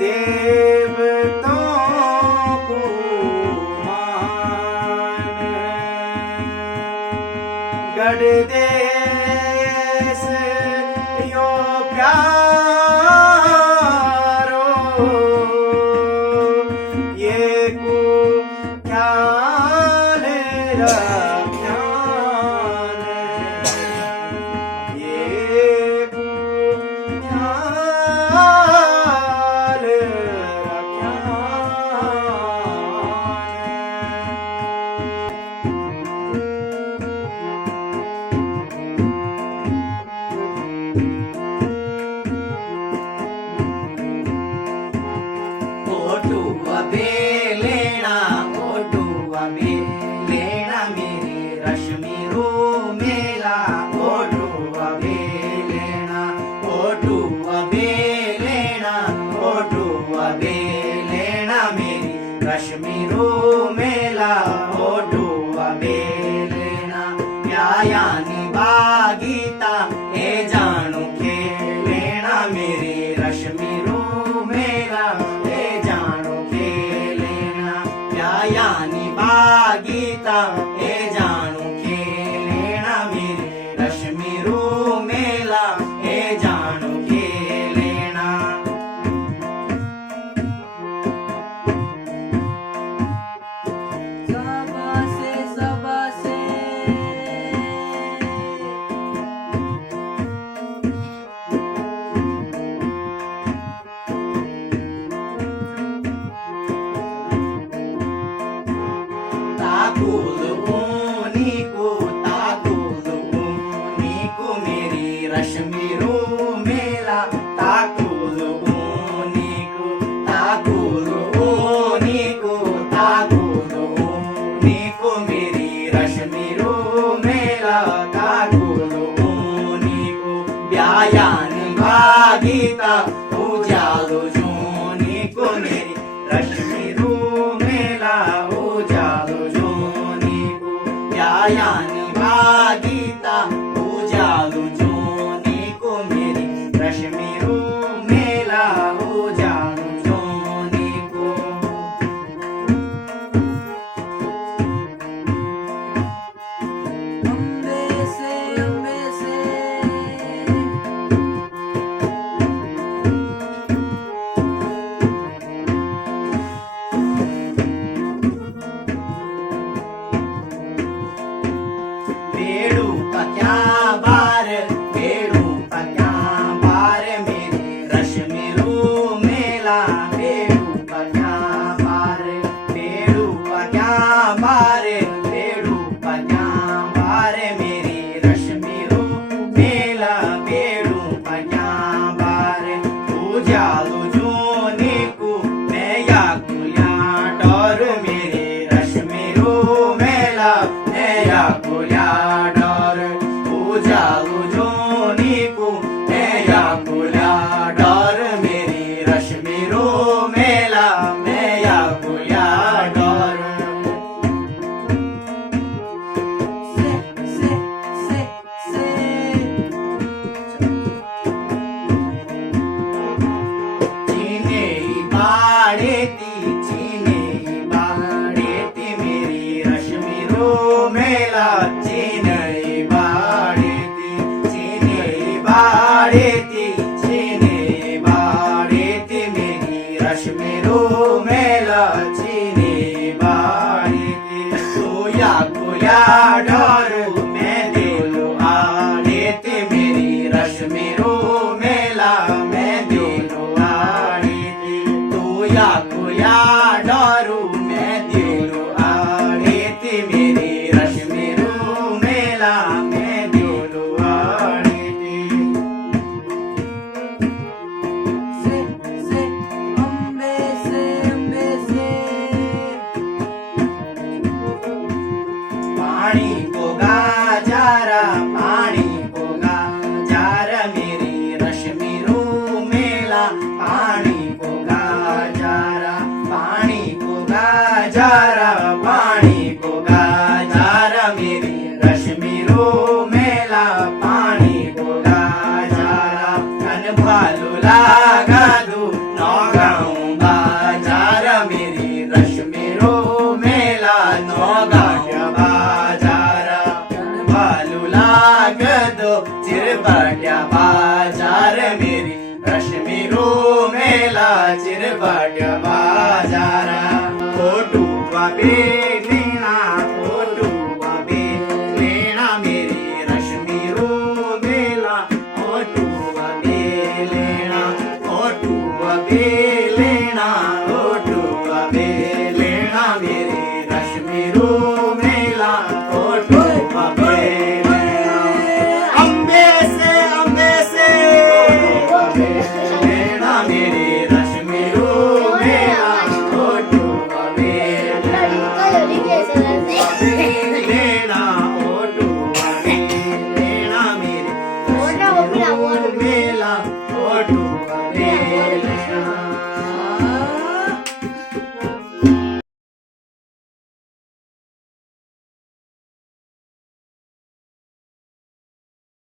देवताओं को मान गढ़ देश यो प्यारो ये को ख्याल रख्यान ये को ख्याल कश्मीरो मेला ओटो अबेलेना प्यायानी बागीता ए जानू खेलेना मेरे रश्मिरो मेला ए जानू खेलेना प्यायानी बागीता ए जानू खेलेना मेरे रश्मिरो मेला ए जानू खेलेना रश्मिरो मेला ताकुल नीको मेरी रश्मिरो मेला ताकुल नीको ब्यायानी भागीता उजालो जोनिको मेरी रश्मिरो मेला उजालो जोनिको ब्यायानी भागीता उजालो जोनिको मेरी रश्मिरो मेला उजालो जोनिको अम्बे से बेड़ू का क्या बार बेड़ू का क्या बार मेरे रश्मिरो मेला बेड़ू का क्या बार बेड़ू का क्या बार बेड़ू का क्या बार मेरे रश्मिरो मेला बेड़ू का क्या बार उजालो जोने को मैं या कुया डर मेरे रश्मिरो मेला मैं या कुया डर उजालो जोनिको मैं या कुया डर मेरी रश्मिरो मेला मैं या कुया डर चीने बाड़ेती मेरी रश्मिरो मेला चीने बाड़ेती मेरी रश्मिरो मेला चीने बाड़ेती सोया कोया डर मैं दिलो आड़ेती मेरी रश्मिरो मेला मैं दिलो आड़ेती सोया कोया डरू मैं दिलो आड़ेती मेरी रश्मिरो मेला मैं दिलो आड़ेती पानी को गाजारा मेरी रश्मिरो मेला पानी को गाजारा चिरपाट्या बाजारा खोटू वापे